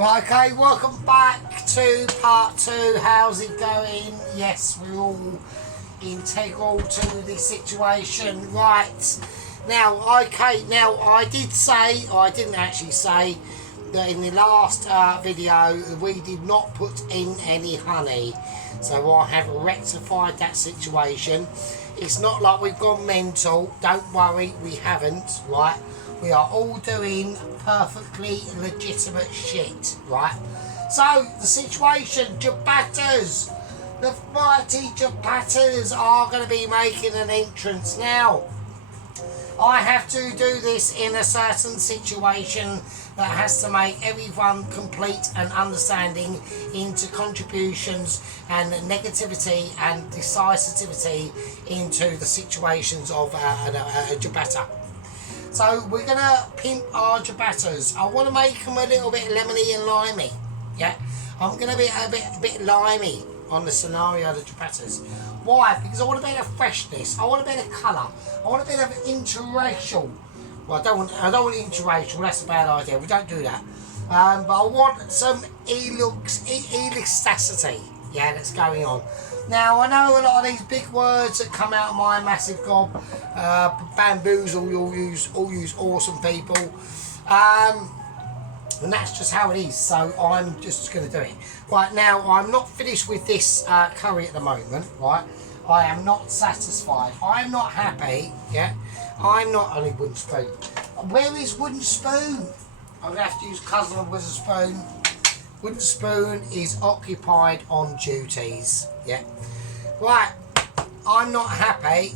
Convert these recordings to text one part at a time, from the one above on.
Right, okay, welcome back to part 2. How's it going? Yes, we're all integral to the situation. Right, now, okay, now I did say, or I didn't actually say, that in the last video we did not put in any honey. So I have rectified that situation. It's not like we've gone mental, don't worry, we haven't, right? We are all doing perfectly legitimate shit, right? So, the situation, Chapatis, the mighty Chapatis are going to be making an entrance. Now, I have to do this in a certain situation that has to make everyone complete and understanding into contributions and negativity and decisivity into the situations of a Jabata. So we're going to pimp our Chapatis. I want to make them a little bit lemony and limey. Yeah, I'm going to be a bit limey on the scenario of the Chapatis. Why? Because I want a bit of freshness. I want a bit of colour. I want a bit of interracial. Well, I don't want interracial. That's a bad idea. We don't do that. But I want some elasticity. Yeah, that's going on. Now, I know a lot of these big words that come out of my massive gob, bamboozle, all use awesome people, and that's just how it is, so I'm just going to do it. Right, now, I'm not finished with this curry at the moment, right? I am not satisfied. I'm not happy, yeah? I'm not only wooden spoon. Where is wooden spoon? I'm going to have to use cousin of wooden spoon. Wooden spoon is occupied on duties. Yeah. Right. I'm not happy.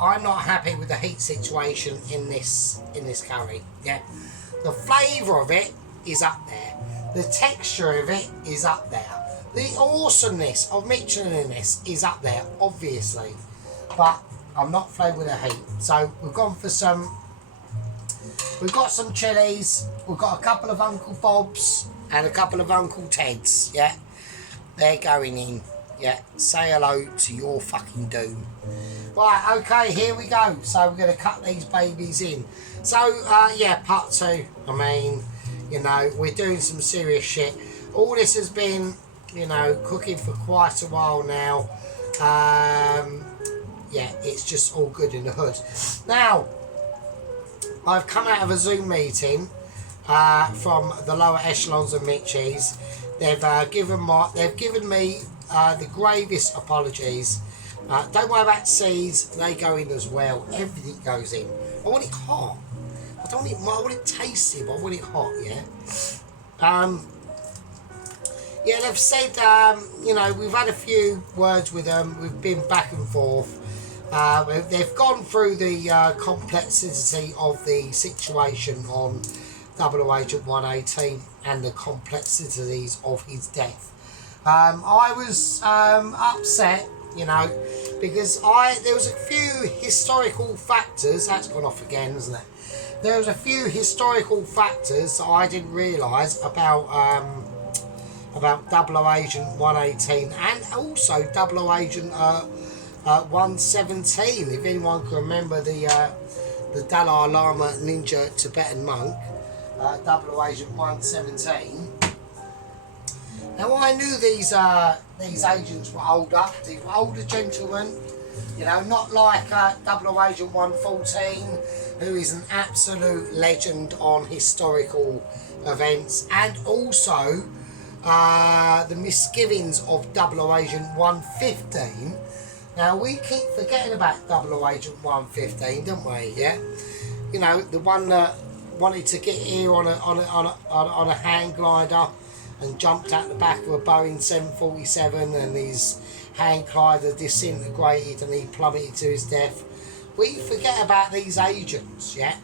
I'm not happy with the heat situation in this curry. Yeah. The flavour of it is up there. The texture of it is up there. The awesomeness of Micheliness is up there, obviously. But I'm not flavoured with the heat. So we've gone for some. We've got some chilies. We've got a couple of Uncle Bob's. And a couple of Uncle Ted's, yeah? They're going in, yeah? Say hello to your fucking doom. Right, okay, here we go. So we're going to cut these babies in. So, yeah, part 2. I mean, you know, we're doing some serious shit. All this has been, you know, cooking for quite a while now. Yeah, it's just all good in the hood. Now, I've come out of a Zoom meeting from the lower echelons of Mitchies. They've given me the gravest apologies. Don't worry about seeds; they go in as well. Everything goes in. I want it hot. I want it tasty, but I want it hot. Yeah. Yeah, they've said. You know, we've had a few words with them. We've been back and forth. They've gone through the complexity of the situation on Double Agent 118 and the complexities of his death. I was upset, you know, because there was a few historical factors. That's gone off again, isn't it? There was a few historical factors that I didn't realise about Double Agent 118 and also Double Agent 117. If anyone can remember the Dalai Lama ninja Tibetan monk. Double Agent 117. Now I knew these agents were older. These were older gentlemen, you know, not like Double Agent 114, who is an absolute legend on historical events, and also the misgivings of Double Agent 115. Now we keep forgetting about Double Agent 115, don't we? Yeah, you know, the one that wanted to get here on a hang glider and jumped out the back of a Boeing 747 and his hang glider disintegrated and he plummeted to his death. We forget about these agents, yeah?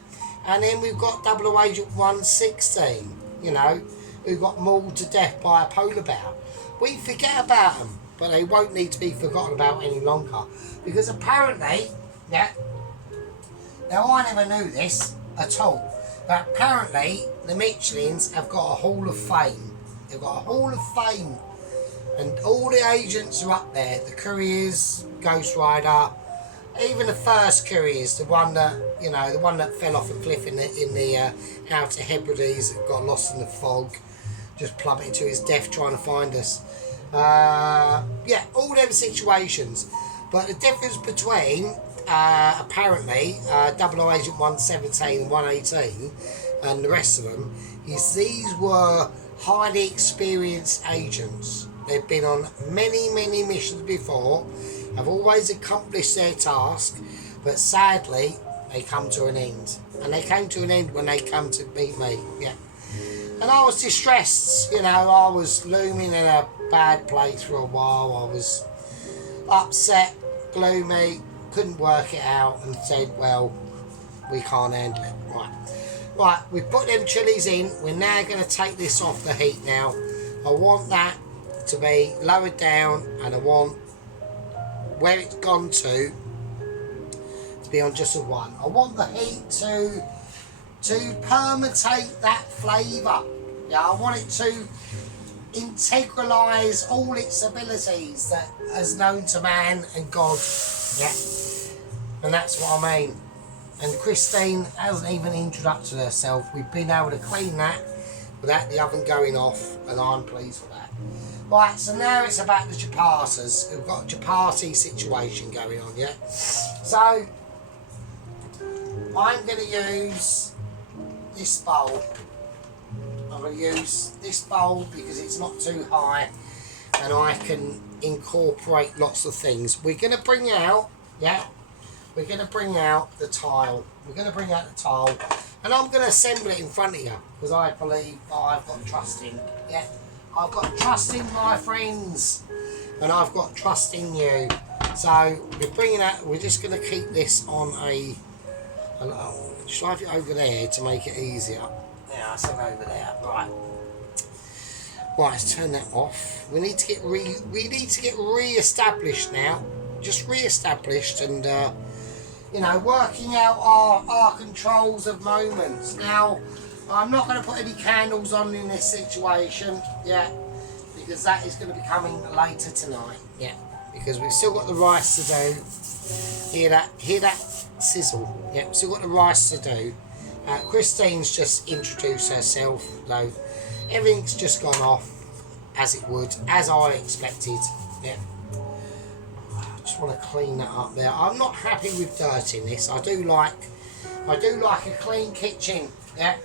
And then we've got Double Agent 116, you know, who got mauled to death by a polar bear. We forget about them, but they won't need to be forgotten about any longer. Because apparently, yeah, now I never knew this at all. But apparently, the Michelins have got a Hall of Fame. They've got a Hall of Fame. And all the agents are up there. The Couriers, Ghost Rider, even the first Couriers, the one that, you know, the one that fell off a cliff in the Outer Hebrides that got lost in the fog. just plummeting to his death trying to find us. Yeah, all them situations. But the difference between apparently Double Agent 117 and 118 and the rest of them is these were highly experienced agents. They've been on many missions before, have always accomplished their task, but sadly they come to an end. And they came to an end when they come to meet me. Yeah. And I was distressed, you know, I was looming in a bad place for a while. I was upset, gloomy, couldn't work it out, and said, well, we can't handle it. Right, we've put them chilies in. We're now going to take this off the heat now. I want that to be lowered down, and I want where it's gone to be on just a 1. I want the heat to permutate that flavour. Yeah, I want it to integralise all its abilities that as known to man and God. Yeah, and that's what I mean. And Christine hasn't even introduced herself. We've been able to clean that without the oven going off, and I'm pleased with that. Right, so now it's about the chapatis. We've got a chapati situation going on, yeah? So, I'm going to use this bowl. I'm going to use this bowl because it's not too high and I can incorporate lots of things. We're going to bring out, yeah, we're going to bring out the tile. We're going to bring out the tile and I'm going to assemble it in front of you because I believe I've got trust in, yeah. I've got trust in my friends and I've got trust in you. So we're bringing out, we're just going to keep this on a slide it over there to make it easier. Yeah, I said over there. Right. Right, let's turn that off. We need to get re-established now. Just re-established and you know, working out our controls of moments. Now, I'm not going to put any candles on in this situation, yeah, because that is going to be coming later tonight, yeah, because we've still got the rice to do. Hear that sizzle? Yeah, we've still got the rice to do. Christine's just introduced herself, though. Everything's just gone off as it would, as I expected, yeah. I just want to clean that up there. I'm not happy with dirt in this. I do like a clean kitchen, yeah.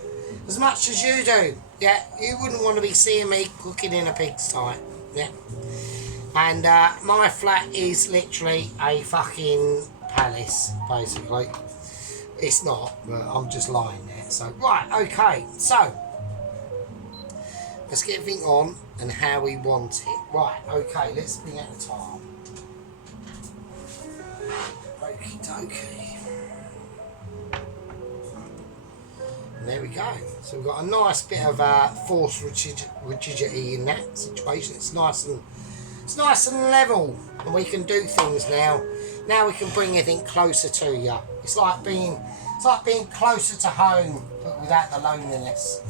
As much as you do, yeah. You wouldn't want to be seeing me cooking in a pigsty, yeah. And my flat is literally a fucking palace, basically. It's not, but I'm just lying there. So, right, okay. So, let's get everything on and how we want it. Right, okay, let's bring out the tile. Okie dokie. And there we go. So we've got a nice bit of force rigidity in that situation. It's nice and level, and we can do things now. Now we can bring everything closer to you. It's like being closer to home, but without the loneliness.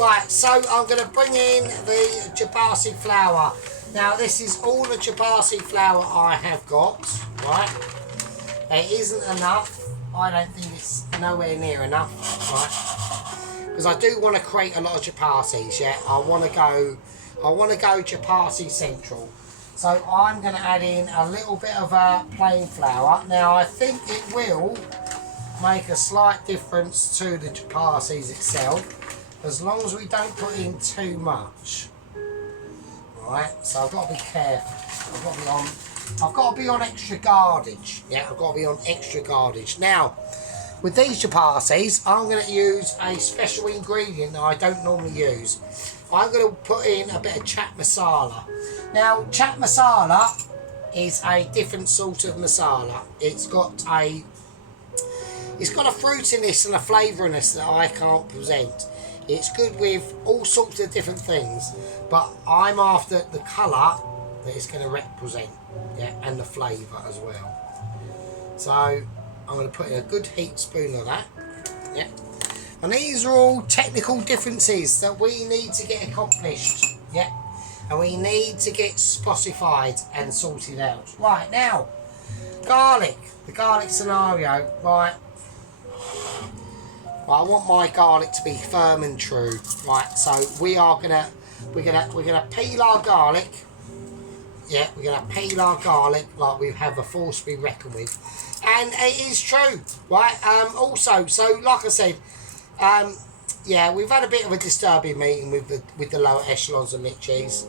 Right, so I'm going to bring in the chapati flour. Now this is all the chapati flour I have got. Right, it isn't enough. I don't think it's nowhere near enough. Right, because I do want to create a lot of chapatis. Yeah, I want to go chapati central. So I'm going to add in a little bit of plain flour. Now I think it will make a slight difference to the chapatis itself, as long as we don't put in too much. Right, so I've got to be careful. I've got to be on extra guardage. Yeah, I've got to be on extra guardage. Now, with these chapatis, I'm going to use a special ingredient that I don't normally use. I'm going to put in a bit of chat masala. Now, chat masala is a different sort of masala. It's got a fruitiness and a flavouriness that I can't present. It's good with all sorts of different things, but I'm after the colour that it's going to represent, yeah, and the flavour as well. So I'm going to put in a good heat spoon of that, yeah. And these are all technical differences that we need to get accomplished, yeah, and we need to get spotified and sorted out. Right, now, garlic, the garlic scenario, right. Well, I want my garlic to be firm and true, right, so we are going to we're gonna peel our garlic. Yeah, we're gonna peel our garlic like we have a force we reckon with, and it is true, right? Also, so like I said, yeah, we've had a bit of a disturbing meeting with the lower echelons of Mitchies.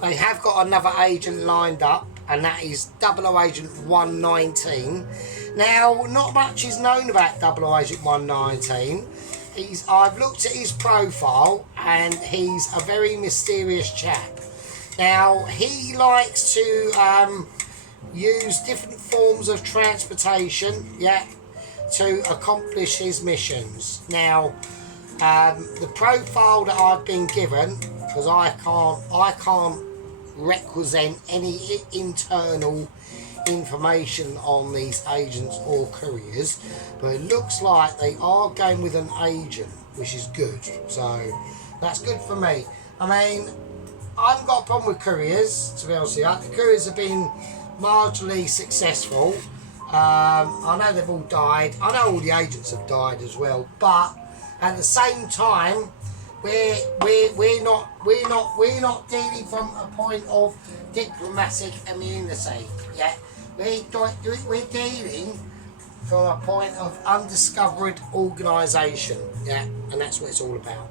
They have got another agent lined up, and that is 00 Agent 119. Now, not much is known about 00 Agent 119. I've looked at his profile, and he's a very mysterious chap. Now, he likes to use different forms of transportation, yeah, to accomplish his missions. Now, the profile that I've been given, because I can't represent any internal information on these agents or couriers, but it looks like they are going with an agent, which is good. So that's good for me. I mean, I haven't got a problem with couriers, to be honest with you. The couriers have been marginally successful. I know they've all died. I know all the agents have died as well, but at the same time, we're not dealing from a point of diplomatic immunity. Yeah, we're dealing from a point of undiscovered organisation. Yeah, and that's what it's all about.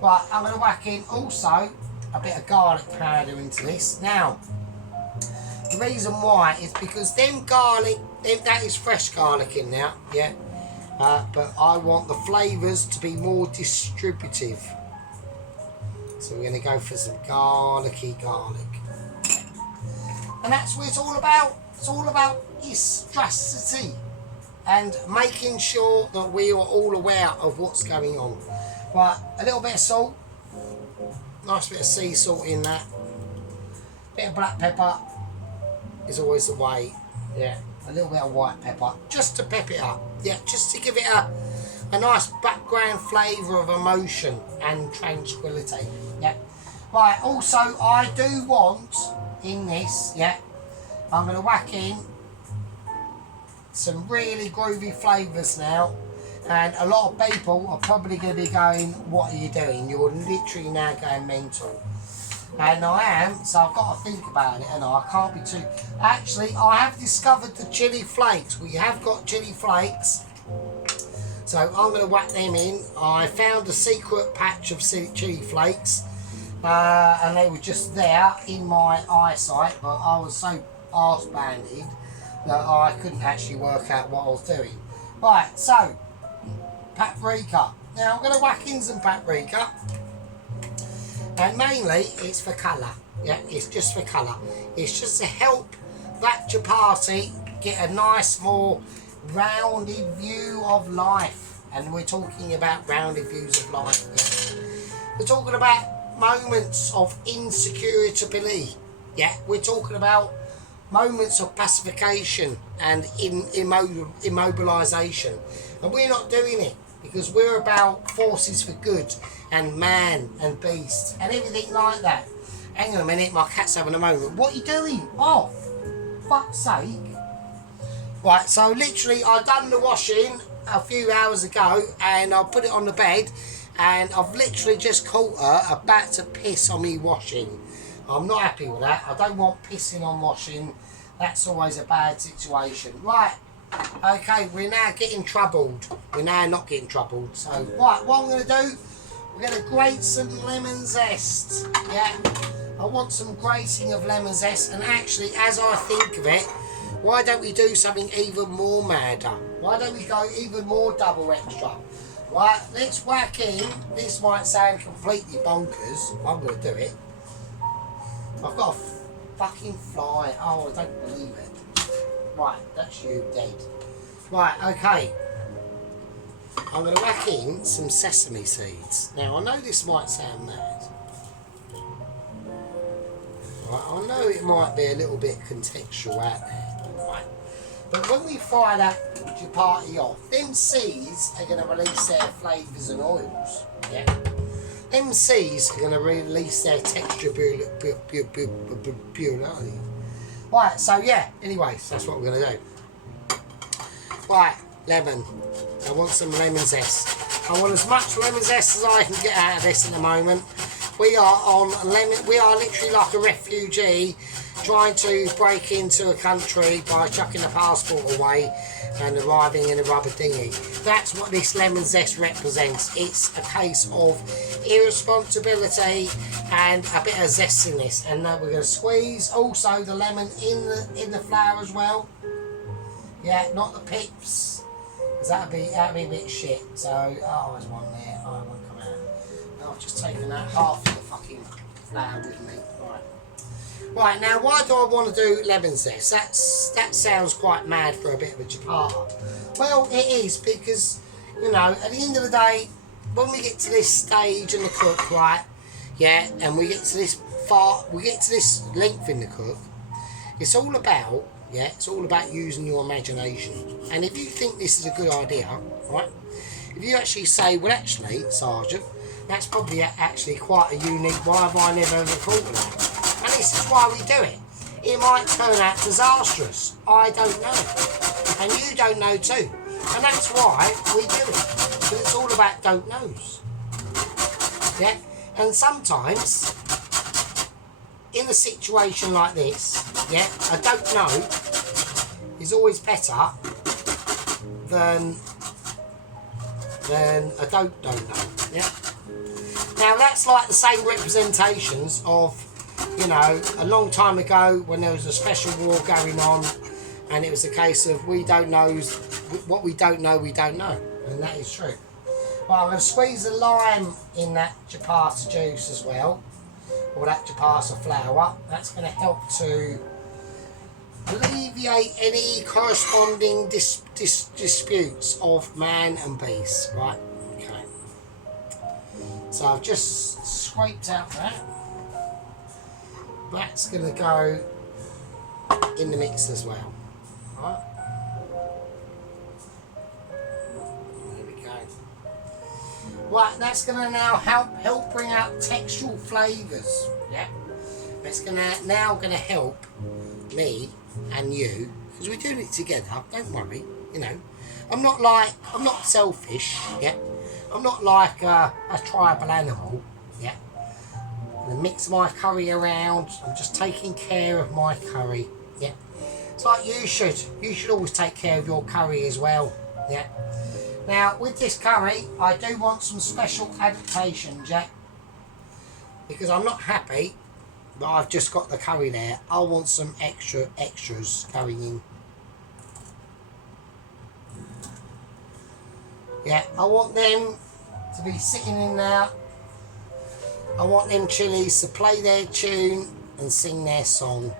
Right, I'm going to whack in also a bit of garlic powder into this. Now, the reason why is because that is fresh garlic in there. Yeah. But I want the flavours to be more distributive. So we're going to go for some garlicky garlic. And that's what it's all about. It's all about elasticity and making sure that we are all aware of what's going on. Right, a little bit of salt. Nice bit of sea salt in that. Bit of black pepper is always the way. Yeah. A little bit of white pepper, just to pep it up. Yeah, just to give it a nice background flavour of emotion and tranquility. Yeah. Right, also I do want in this, yeah, I'm going to whack in some really groovy flavours now. And a lot of people are probably going to be going, what are you doing? You're literally now going mental. And I am, so I've got to think about it, and I can't be too... Actually, I have discovered the chilli flakes. We have got chilli flakes. So I'm going to whack them in. I found a secret patch of chilli flakes. And they were just there in my eyesight, but I was so arse-banded that I couldn't actually work out what I was doing. Right, so, paprika. Now I'm going to whack in some paprika. And mainly, it's for colour. Yeah, it's just for colour. It's just to help that chapati get a nice, more rounded view of life. And we're talking about rounded views of life. Yeah. We're talking about moments of insecurity. Yeah, we're talking about moments of pacification and immobilisation. And we're not doing it, because we're about forces for good and man and beast and everything like that. Hang on a minute, my cat's having a moment. What are you doing? Oh, fuck's sake. Right, so literally I done the washing a few hours ago and I put it on the bed, and I've literally just caught her about to piss on me washing. I'm not happy with that. I don't want pissing on washing. That's always a bad situation. Right. Okay, we're now getting troubled. We're now not getting troubled. So, right, what I'm going to do, we're going to grate some lemon zest. Yeah, I want some grating of lemon zest. And actually, as I think of it, why don't we do something even more madder? Why don't we go even more double extra? Right, let's whack in. This might sound completely bonkers. I'm going to do it. I've got a fucking fly. Oh, I don't believe it. Right, that's you dead. Right, okay. I'm going to whack in some sesame seeds. Now, I know this might sound mad. Right, I know it might be a little bit contextual out there. Right. But when we fry that chapati off, them seeds are going to release their flavours and oils. Yeah. Them seeds are going to release their texture purity. Right, so yeah, anyways, that's what we're going to do. Right, lemon. I want some lemon zest. I want as much lemon zest as I can get out of this at the moment. We are on lemon. We are literally like a refugee trying to break into a country by chucking a passport away and arriving in a rubber dinghy. That's what this lemon zest represents. It's a case of irresponsibility and a bit of zestiness. And now we're going to squeeze also the lemon in the flour as well. Yeah, not the pips, because that'd be a bit shit. So there's one there. Oh, it won't come out. I've just taken that half of the fucking flour with me. Right, now why do I want to do lemon zest? That sounds quite mad for a bit of a chapati. Well, it is, because, you know, at the end of the day, when we get to this stage in the cook, right, yeah, and we get to this length in the cook, it's all about using your imagination. And if you think this is a good idea, right, if you actually say, well, actually, Sergeant, that's probably actually quite a unique, why have I never ever thought of that? And this is why we do it. It might turn out disastrous. I don't know. And you don't know too. And that's why we do it. Because it's all about don't knows. Yeah? And sometimes, in a situation like this, yeah, a don't know is always better than a don't know. Yeah? Now that's like the same representations of, you know, a long time ago when there was a special war going on, and it was a case of we don't know what we don't know, and that is true. Well, I'm going to squeeze the lime in that chapati juice as well, or that chapati flour. That's going to help to alleviate any corresponding disputes of man and beast, right? Okay. So I've just scraped out that. That's going to go in the mix as well. Right. There we go. Right, that's going to now help bring out textural flavours. Yeah. That's going to help me and you, because we're doing it together. Don't worry. You know, I'm not selfish. Yeah. I'm not like a tribal animal. Yeah. And mix my curry around. I'm just taking care of my curry. Yeah. It's like you should. You should always take care of your curry as well. Yeah. Now with this curry, I do want some special adaptations, yeah. Because I'm not happy that I've just got the curry there. I want some extras going in. Yeah, I want them to be sitting in there. I want them chilies to play their tune and sing their song.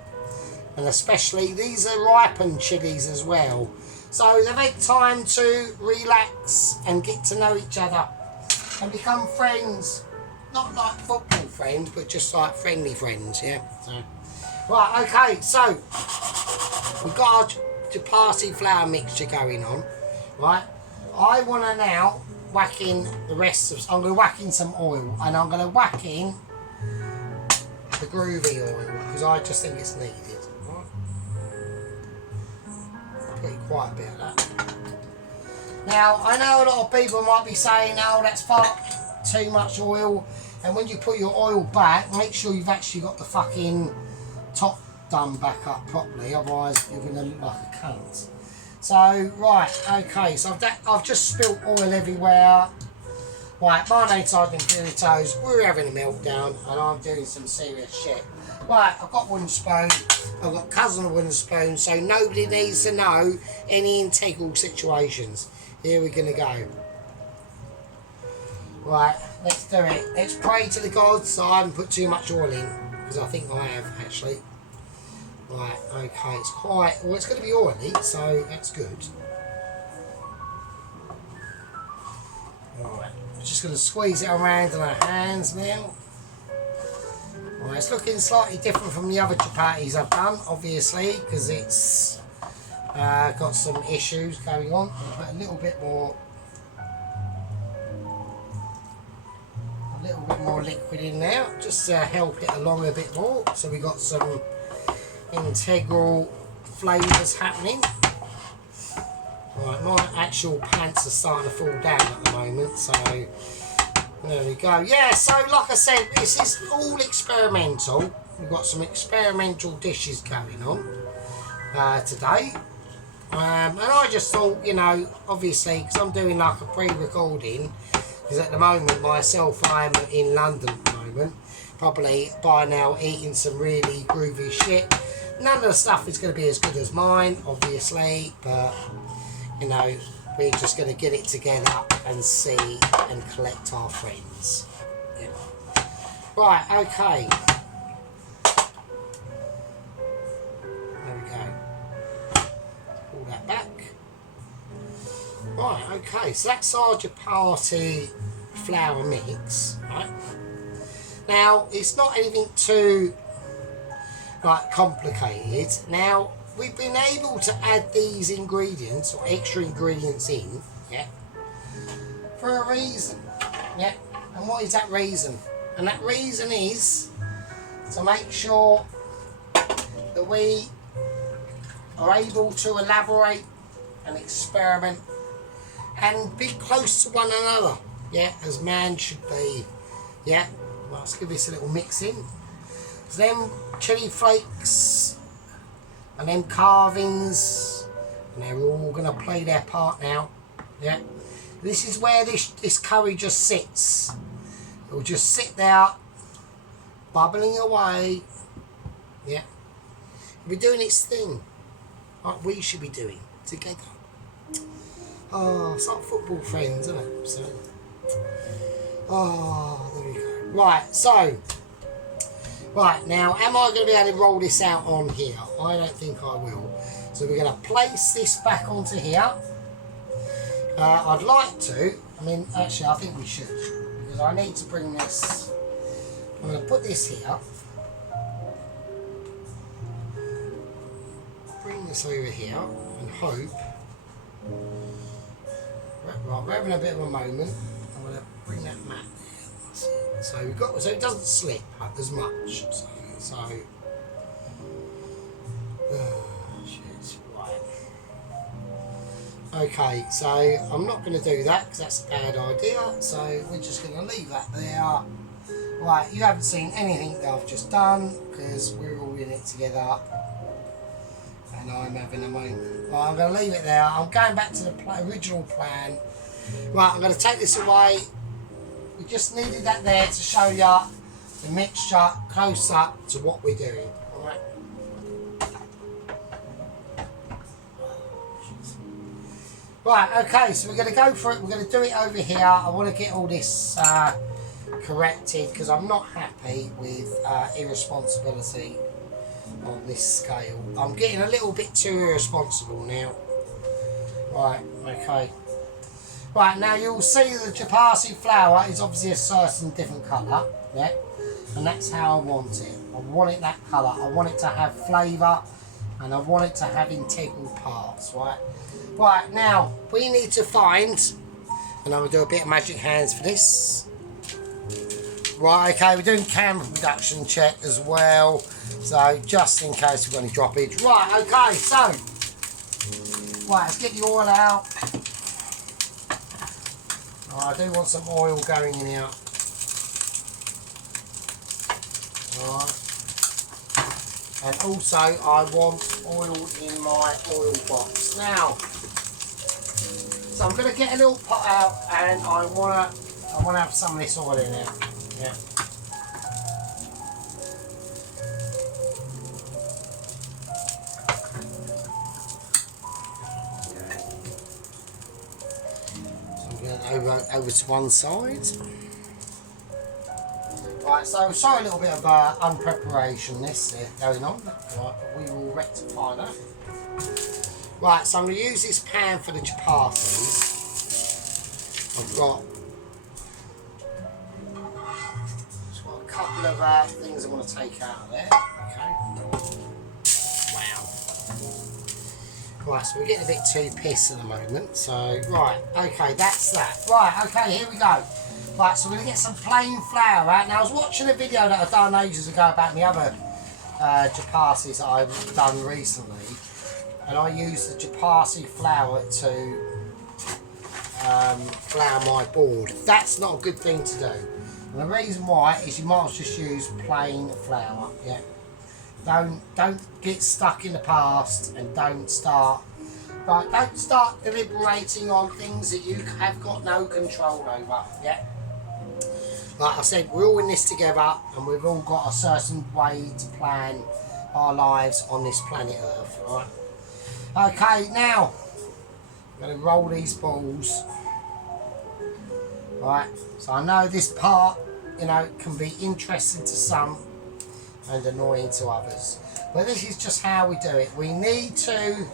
And especially, these are ripened chilies as well. So they've had time to relax and get to know each other and become friends. Not like football friends, but just like friendly friends, yeah? So, right, okay, so we've got our chapati flour mixture going on, right? I want to now whack in the rest of, I'm going to whack in some oil, and I'm going to whack in the groovy oil because I just think it's needed. Right? Put quite a bit of that. Now I know a lot of people might be saying, "Oh, that's far too much oil," and when you put your oil back, make sure you've actually got the fucking top done back up properly, otherwise you're going to look like a cunt. So, right, okay, so I've just spilt oil everywhere. Right, my name's Sergeant Toes, we're having a meltdown and I'm doing some serious shit. Right, I've got wooden spoon, I've got cousin wooden spoon, so nobody needs to know any integral situations. Here we're going to go. Right, let's do it. Let's pray to the gods so I haven't put too much oil in, because I think I have actually. Right, okay, it's quite, well, it's going to be oily, so that's good. Alright, we're just going to squeeze it around in our hands now. Right, it's looking slightly different from the other chapatis I've done, obviously, because it's got some issues going on. I'll put a little bit more liquid in there, just to help it along a bit more, so we got some integral flavours happening. Right, my actual pants are starting to fall down at the moment, so there we go. Yeah, so like I said, this is all experimental. We've got some experimental dishes going on today. And I just thought, you know, obviously, because I'm doing like a pre-recording, because at the moment myself, I'm in London at the moment, probably by now eating some really groovy shit. None of the stuff is going to be as good as mine, obviously, but, you know, we're just going to get it together and see and collect our friends. You know. Right, okay. There we go. Pull that back. Right, okay, so that's our chapati flour mix, right? Now, it's not anything too, like, complicated. Now, we've been able to add these ingredients, or extra ingredients in, yeah, for a reason, yeah? And what is that reason? And that reason is to make sure that we are able to elaborate and experiment and be close to one another, yeah, as man should be, yeah. Well, let's give this a little mix in. So them chili flakes and them carvings, and they're all going to play their part now, yeah. This is where this curry just sits. It will just sit there, bubbling away, yeah. It'll be doing its thing, like we should be doing together. Oh, it's like football friends, isn't it? So, oh, there we go. Right, so, right, now, am I going to be able to roll this out on here? I don't think I will. So we're going to place this back onto here. I'd like to, I mean, actually, I think we should, because I need to bring this, I'm going to put this here. Bring this over here and hope. Right, we're having a bit of a moment. I'm going to bring that mat there. So we've got, so it doesn't slip up as much. So shit, right. Okay, so I'm not going to do that because that's a bad idea. So we're just going to leave that there. Right, you haven't seen anything that I've just done because we're all in it together. And I'm having a moment. Right, I'm going to leave it there. I'm going back to the original plan. Right, I'm going to take this away. We just needed that there to show you the mixture close up to what we're doing. Alright. Right, okay, so we're going to go for it. We're going to do it over here. I want to get all this corrected because I'm not happy with irresponsibility on this scale. I'm getting a little bit too irresponsible now. Right, okay. Right, now you'll see the chapati flour is obviously a certain different colour, yeah? And that's how I want it. I want it that colour. I want it to have flavour and I want it to have integral parts, right? Right, now we need to find, and I'm going to do a bit of magic hands for this. Right, okay, we're doing camera production check as well. So, just in case we've got any droppage. Right, okay, so. Right, let's get the oil out. I do want some oil going in here. Alright. And also, I want oil in my oil box. Now, so I'm going to get a little pot out and I want to have some of this oil in there. Yeah. Over to one side. Right, so sorry a little bit of unpreparation going on, right, but we will rectify that. Right, so I'm going to use this pan for the chapatis. I've got a couple of things I want to take out of there. Okay. Wow. Right, so we're getting a bit too pissed at the moment. So, right, okay, that's that. Right, okay, here we go. Right, so we're going to get some plain flour out. Now, I was watching a video that I've done ages ago about the other chapatis that I've done recently. and I use the Chapati flour to flour my board. That's not a good thing to do. And the reason why is you might as well just use plain flour. Yeah. Don't get stuck in the past, and don't start deliberating on things that you have got no control over. Yeah. Like I said, we're all in this together, and we've all got a certain way to plan our lives on this planet Earth, right? Okay, now I'm going to roll these balls. Right, so I know this part, you know, can be interesting to some and annoying to others, but this is just how we do it. We need to,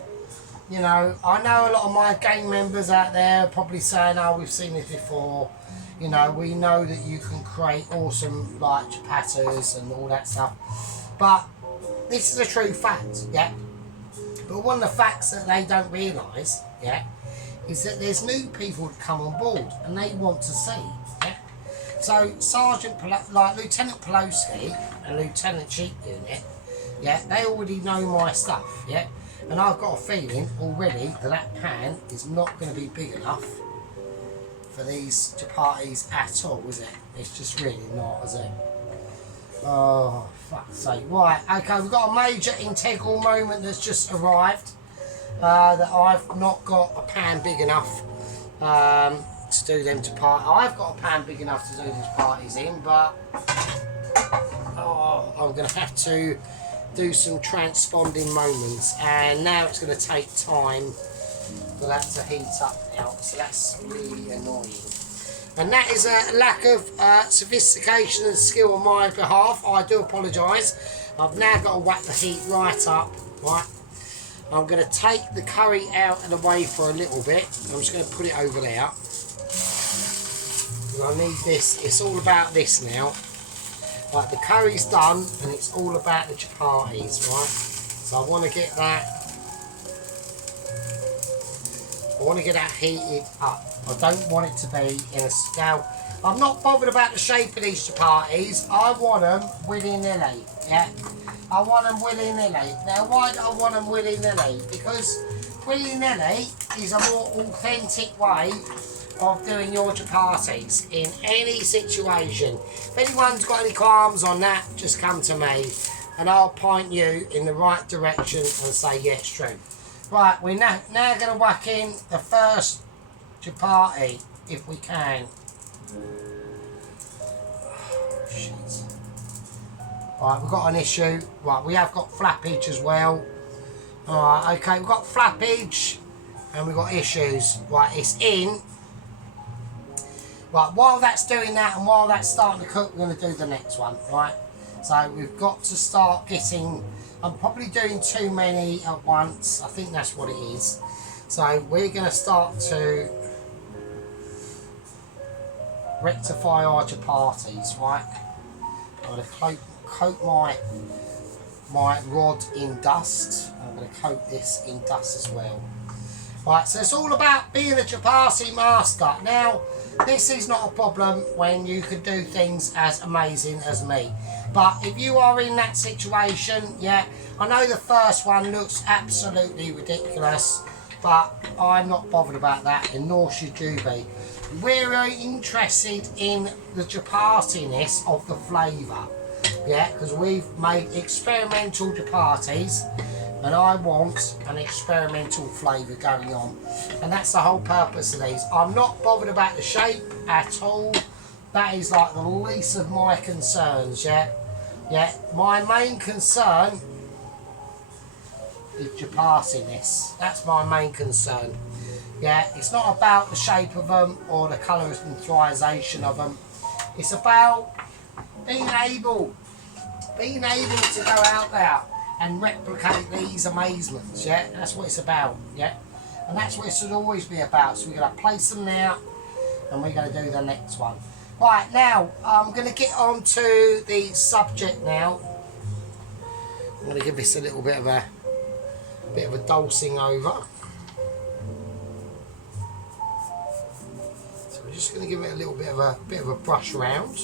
you know, I know a lot of my gang members out there are probably saying, oh, we've seen this before. You know, we know that you can create awesome, like, chapatis and all that stuff. But this is a true fact, yeah? But one of the facts that they don't realise, yeah, is that there's new people that come on board and they want to see, yeah? So, Lieutenant Pelosi and Lieutenant Chief Unit, yeah, they already know my stuff, yeah? And I've got a feeling already that pan is not going to be big enough for these chapatis at all, is it? It's just really not, is it? Oh, fuck's sake. Right, okay, we've got a major integral moment that's just arrived. That I've not got a pan big enough to do them chapatis. I've got a pan big enough to do these parties in, but I'm going to have to do some transponding moments, and now it's going to take time for that to heat up now, so that's really annoying. And that is a lack of sophistication and skill on my behalf. I do apologise. I've now got to whack the heat right up. Right, I'm going to take the curry out of the way for a little bit. I'm just going to put it over there. I need this. It's all about this now. Right, the curry's done, and it's all about the chapatis. Right, so I want to get that. I want to get that heated up. I don't want it to be in a scale. I'm not bothered about the shape of these chapatis. I want them willy-nilly, yeah? I want them willy-nilly. Now, why do I want them willy-nilly? Because willy-nilly is a more authentic way of doing your chapatis in any situation. If anyone's got any qualms on that, just come to me and I'll point you in the right direction and say, yeah, it's true. Right, we're now going to whack in the first chapati, if we can. Oh, shit. Right, we've got an issue. Right, we have got flappage as well. Alright, okay, we've got flappage and we've got issues. Right, it's in. Right, while that's doing that and while that's starting to cook, we're going to do the next one, right? So we've got to start getting... I'm probably doing too many at once. I think that's what it is. So we're going to start to rectify our chapatis, right? I'm going to coat my rod in dust. I'm going to coat this in dust as well. Right, so it's all about being a chapati master. Now, this is not a problem when you can do things as amazing as me. But if you are in that situation, yeah, I know the first one looks absolutely ridiculous, but I'm not bothered about that, and nor should you be. We're interested in the chapatiness of the flavour, yeah, because we've made experimental chapatis, and I want an experimental flavour going on, and that's the whole purpose of these. I'm not bothered about the shape at all. That is like the least of my concerns, yeah. Yeah, my main concern is chapatiness. That's my main concern. Yeah, it's not about the shape of them or the colorisation of them. It's about being able to go out there and replicate these amazements, yeah? That's what it's about, yeah? And that's what it should always be about. So we're going to place them now, and we're going to do the next one. Right, now, I'm going to get on to the subject now. I'm going to give this a little bit of a dulcing over. So we're just going to give it a little bit of a brush round.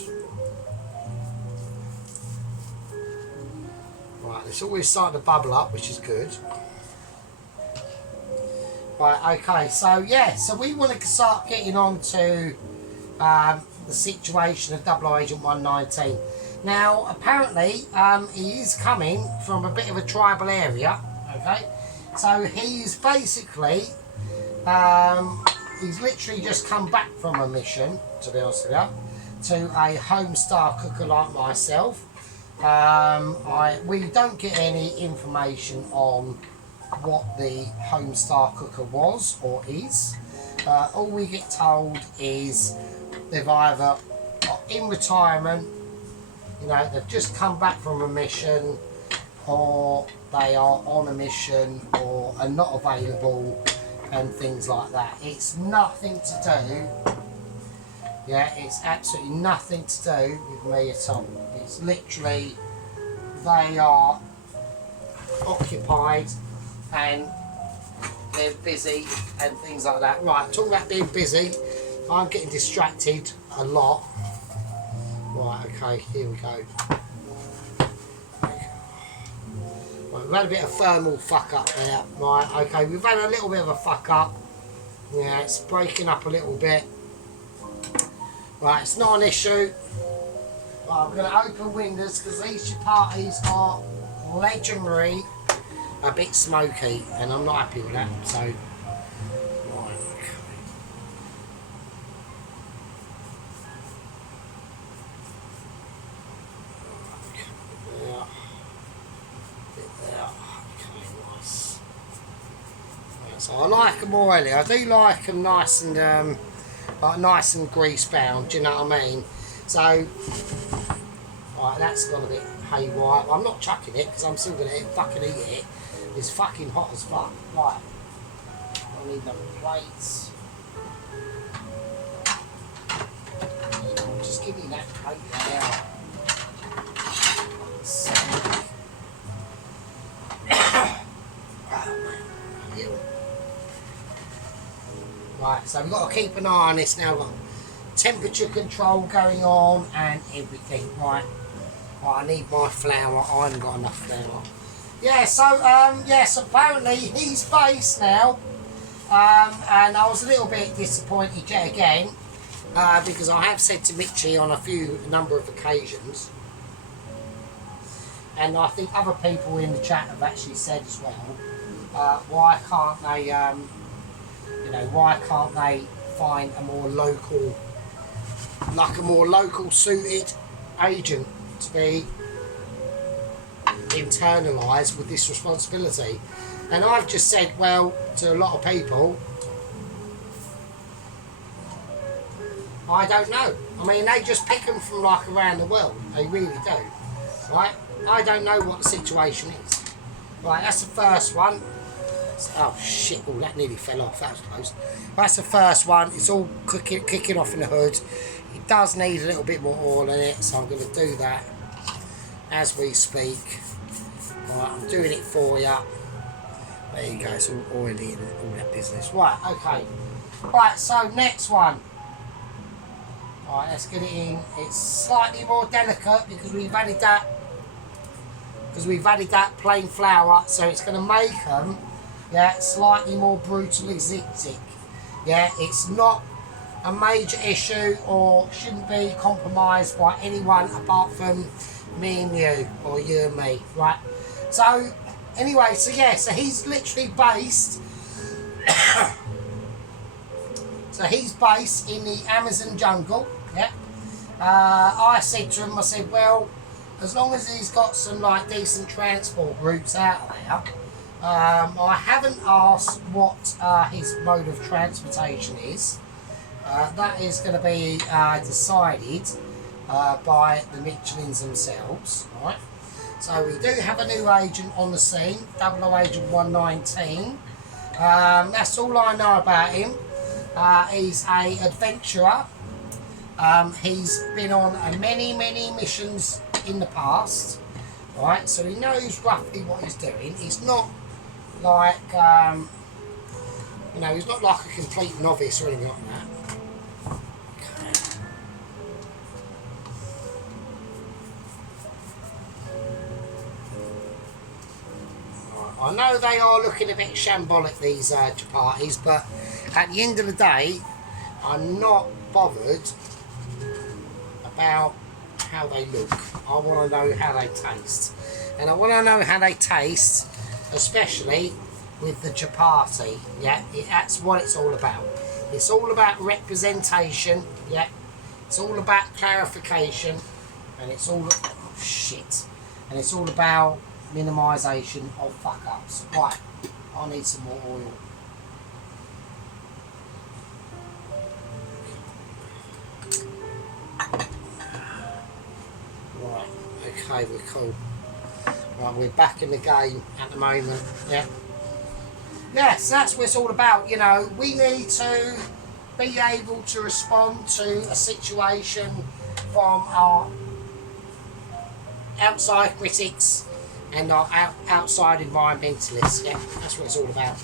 Right, it's always starting to bubble up, which is good. Right, okay, so yeah, so we want to start getting on to the situation of Double Agent 119. Now, apparently, he is coming from a bit of a tribal area, okay? So he's basically, he's literally just come back from a mission, to be honest with you, to a home star cooker like myself. We don't get any information on what the home star cooker was or is. All we get told is they've either got in retirement, you know, they've just come back from a mission, or they are on a mission or are not available and things like that. It's nothing to do, yeah, it's absolutely nothing to do with me at all. It's literally they are occupied and they're busy and things like that. Right, talking about being busy, I'm getting distracted a lot. Right, okay, here we go. Right, we've had a bit of thermal fuck up there. Right, okay, we've had a little bit of a fuck up. Yeah, it's breaking up a little bit. Right, it's not an issue. Right, I'm going to open windows because these Chapatis are legendary, a bit smoky, and I'm not happy with that. So, right, okay. There. There. Okay, nice. Right, so I like them oily. I do like them nice and like nice and grease bound. Do you know what I mean? So, right, that's got a bit haywire. I'm not chucking it because I'm still going to fucking eat it. It's fucking hot as fuck. Right, I need them plates. Just give me that plate there. So, right, so we've got to keep an eye on this now. We've got temperature control going on and everything. Right, I need my flour. I haven't got enough flour. Yeah, so yes, apparently he's based now, and I was a little bit disappointed yet again because I have said to Mitchie on a number of occasions, and I think other people in the chat have actually said as well, why can't they, you know, why can't they find a more local, like a more local suited agent to be internalised with this responsibility? And I've just said, well, to a lot of people, I don't know. I mean, they just pick them from like around the world. They really do. Right? I don't know what the situation is. Right, that's the first one. Oh shit, oh that nearly fell off, that was close. That's the first one. It's all kicking off in the hood. It does need a little bit more oil in it, so I'm going to do that as we speak. Right, I'm doing it for you. There you go, it's all oily and all that business. Right, okay. Right, so next one. Right, let's get it in. It's slightly more delicate because we've added that. Plain flour, so it's going to make them, yeah, slightly more brutally zig-zig. Yeah, it's not a major issue or shouldn't be compromised by anyone apart from me and you, or you and me, right? So anyway, so yeah, so he's literally based so he's based in the Amazon jungle. Yeah, I said to him, I said, well, as long as he's got some like decent transport routes out there. I haven't asked what his mode of transportation is. That is going to be decided by the Michelins themselves, right? So we do have a new agent on the scene, Double Agent 119. That's all I know about him. He's a adventurer. He's been on many missions in the past, right? So he knows roughly what he's doing. He's not like, you know, he's not like a complete novice or anything like that. I know they are looking a bit shambolic, these chapatis, but at the end of the day, I'm not bothered about how they look. I want to know how they taste. And I want to know how they taste, especially with the chapati. Yeah, that's what it's all about. It's all about representation. Yeah, it's all about clarification, and it's all and it's all about minimisation of fuck ups. Right, I need some more oil. Right, okay, we're cool. Right, we're back in the game at the moment. Yeah. Yes, that's what it's all about. You know, we need to be able to respond to a situation from our outside critics and our outside environmentalists. Yeah, that's what it's all about.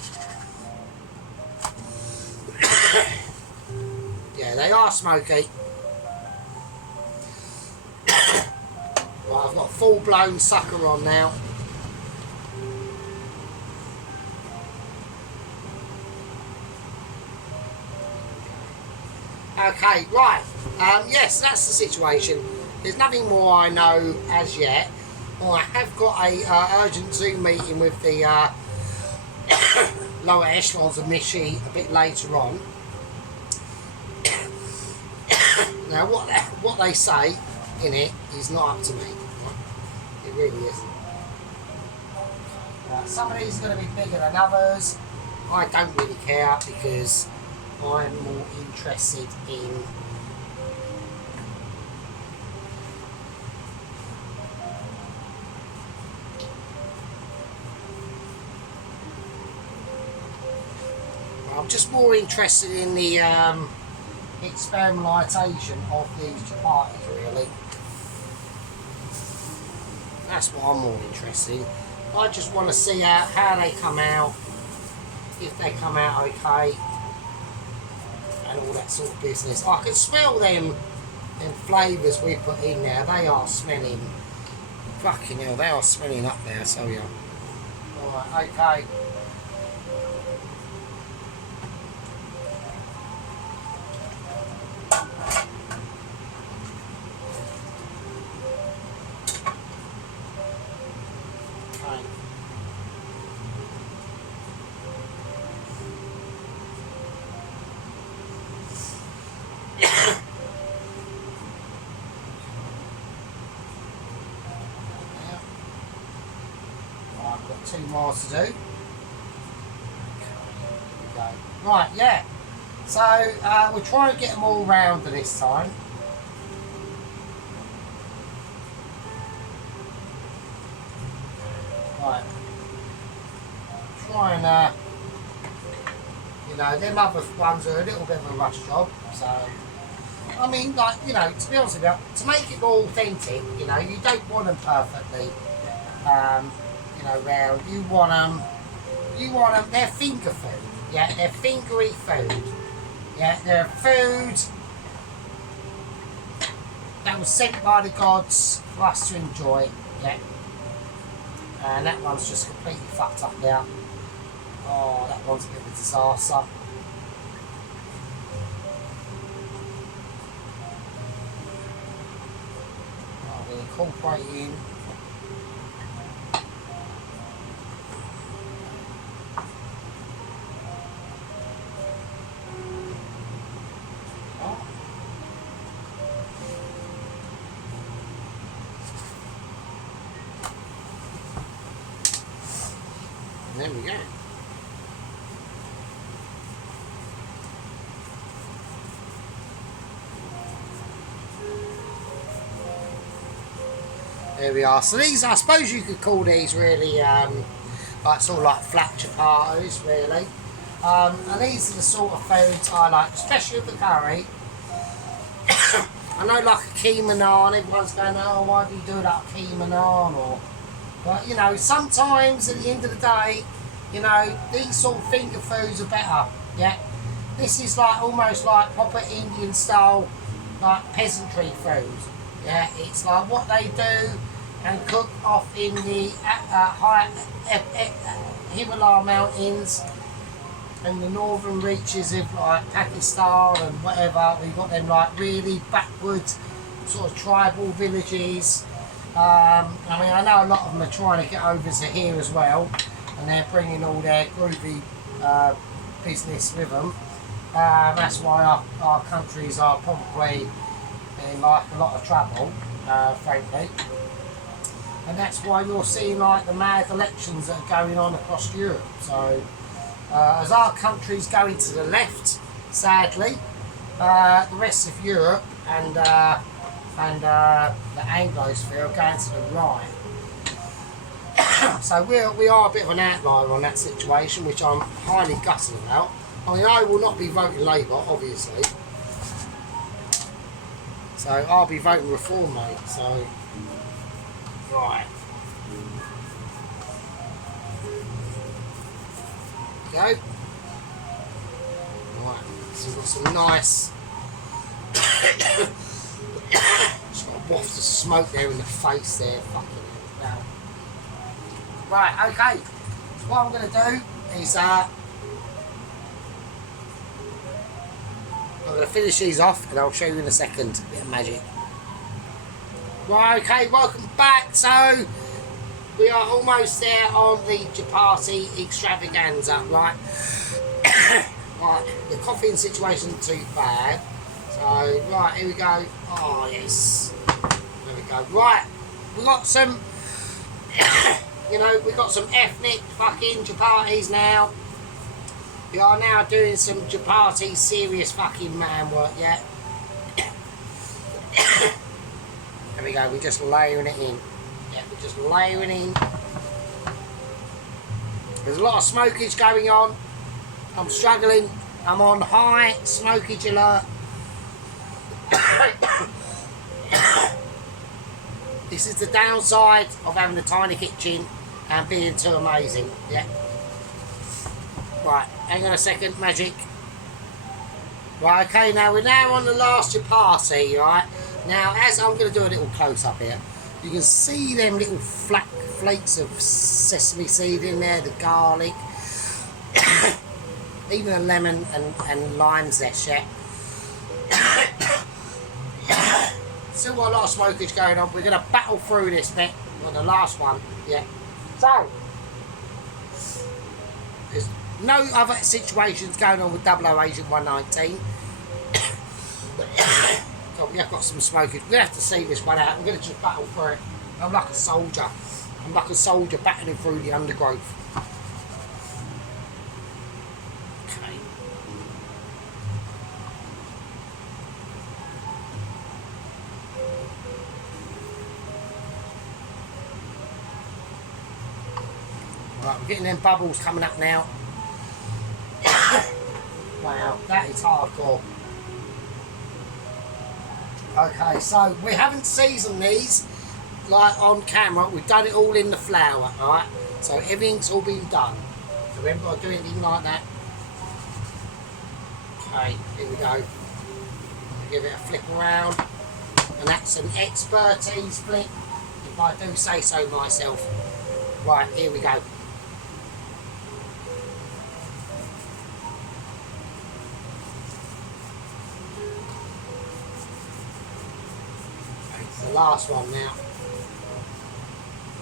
Yeah, they are smoky. Right, I've got full-blown sucker on now. Okay, right. Yes, that's the situation. There's nothing more I know as yet. I have got a urgent Zoom meeting with the lower echelons of Mishi a bit later on. Now, what they say in it is not up to me. It really isn't. Right, some of these are going to be bigger than others. I don't really care because I'm more interested in I'm just more interested in the experimentation of these chapatis, really. That's what I'm more interested in. I just want to see how they come out, if they come out okay, and all that sort of business. I can smell them flavours we put in there. They are smelling, fucking hell, they are smelling up there, so yeah. Alright, okay. I've got 2 more to do. Okay, there we go. Right, yeah. So we'll try and get them all round this time. Right. Try and you know, them other ones are a little bit of a rush job, so I mean, like, you know, to be honest with you, to make it more authentic, you know, you don't want them perfectly you know, round. You want them, they're finger food, yeah, they're fingery food, yeah, they're food that was sent by the gods for us to enjoy, yeah, and that one's just completely fucked up now. Oh, that one's a bit of a disaster. Oh, we'll incorporate in. And there we go. There we are. So these, I suppose you could call these really like sort of like flat chapatis, really. And these are the sort of foods I like, especially with the curry. I know, like a keema naan, everyone's going, oh, why do you do that keema naan? Or, but you know, sometimes at the end of the day, you know, these sort of finger foods are better. Yeah, this is like almost like proper Indian style, like peasantry food. Yeah, it's like what they do and cook off in the high Himalaya mountains and the northern reaches of like Pakistan and whatever. We've got them like really backwards sort of tribal villages. I mean, I know a lot of them are trying to get over to here as well, and they're bringing all their groovy business with them. That's why our countries are probably in like a lot of trouble, frankly. And that's why you're seeing like the mad elections that are going on across Europe. So as our country's going to the left, sadly, the rest of Europe and the Anglosphere are going to the right. So we are a bit of an outlier on that situation, which I'm highly gutted about. I mean, I will not be voting Labour, obviously. So I'll be voting Reform, mate. So, right. Go. Right. So we've got some nice. Just got a waft of smoke there in the face there. Fucking hell. Right. Okay. So what I'm going to do is I'm going to finish these off and I'll show you in a second. A bit of magic. Right, okay, welcome back. So, we are almost there on the Chapati extravaganza, right? Right, the coughing situation isn't too bad. So, right, here we go. Oh, yes. There we go. Right, we got some, you know, we got some ethnic fucking chapatis now. We are now doing some chapati serious fucking man work, yeah? There we go, we're just layering it in. Yeah, we're just layering in. There's a lot of smokage going on. I'm struggling. I'm on high smokage alert. This is the downside of having a tiny kitchen and being too amazing, yeah? Right, hang on a second, magic. Right, okay, now we're now on the last chapati, right? Now, as I'm going to do a little close-up here, you can see them little flakes of sesame seed in there, the garlic, even the lemon and lime zest, yeah? Still got a lot of smokage going on. We're going to battle through this bit on the last one, yeah? So, there's no other situations going on with 00 Agent 119. So we have got some smoking. We're going to have to see this one out. We're going to just battle through it. I'm like a soldier. I'm like a soldier battling through the undergrowth. Okay. Right, we're getting them bubbles coming up now. Wow, that is hardcore. Okay, so we haven't seasoned these like on camera. We've done it all in the flour, alright? So everything's all been done. So we haven't got to do anything like that. Okay, here we go. Give it a flip around. And that's an expertise flip, if I do say so myself. Right, here we go. The last one now.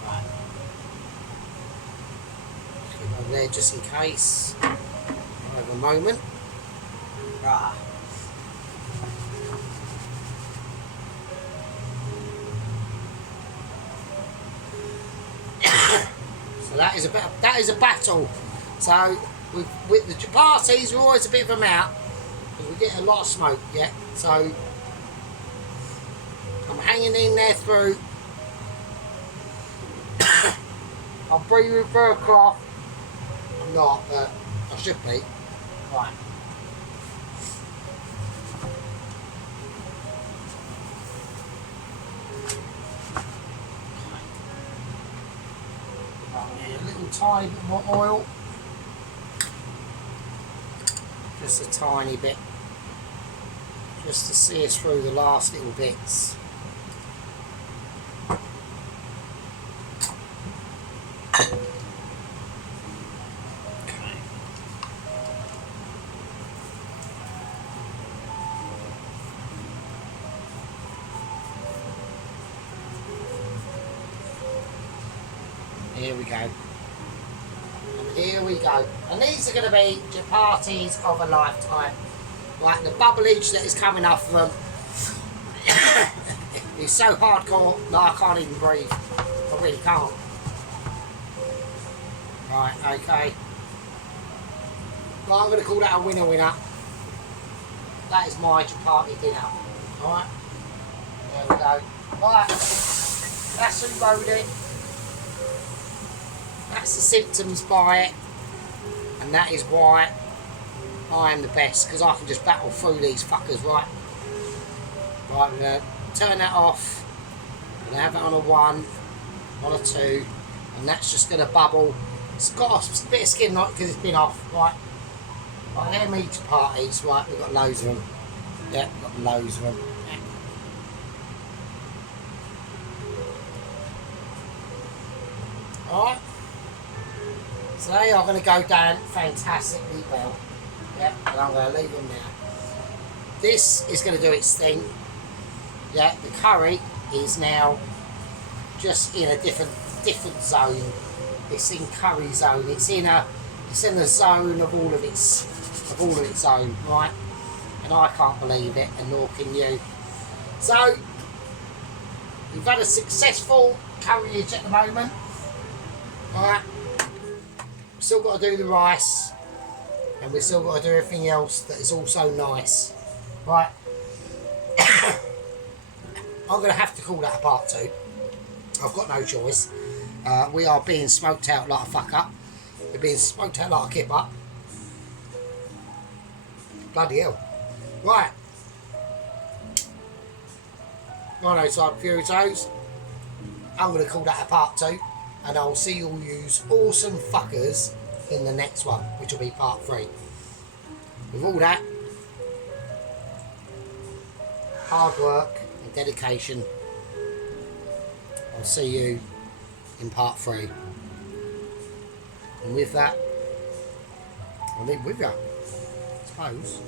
Right. Keep it over there just in case. Have a moment. Right. So that is a battle. So with the chapatis, we're always a bit of a mount because we get a lot of smoke. Yeah. So I'm hanging in there through. I'm breathing through a cloth. I'm not, but I should be. Right. A little tiny bit more oil. Just a tiny bit. Just to see us through the last little bits. here we go. And here we go. And these are going to be chapatis of a lifetime. Like the bubbleage that is coming off them is so hardcore that I can't even breathe. I really can't. Right, okay. Well, I'm going to call that a winner. That is my chapati dinner. Alright. There we go. Right. That's who wrote it. That's the symptoms by it. And that is why I am the best. Because I can just battle through these fuckers, right? Right, I'm going to turn that off. I'm going to have it on a 1, on a 2. And that's just going to bubble. It's got a bit of skin on it because it's been off, right? Right, they're meat chapatis, right? We've got loads of them. Yeah, we've got loads of them. Yeah. Alright. So they are going to go down fantastically well. Yeah, and I'm going to leave them now. This is going to do its thing. Yeah, the curry is now just in a different zone. It's in curry zone. It's in the zone of all of its own, right? And I can't believe it, and nor can you. So we've had a successful curryage at the moment. Alright. We've still got to do the rice, and we've still got to do everything else that is also nice. Right. I'm going to have to call that a part 2. I've got no choice. We are being smoked out like a fuck up. We're being smoked out like a kip up. Bloody hell. Right. Righto side Puritos. I'm going to call that a part 2. And I'll see you all use awesome fuckers in the next one, which will be part 3. With all that hard work and dedication, I'll see you in part 3. And with that, I'll leave with you, I suppose.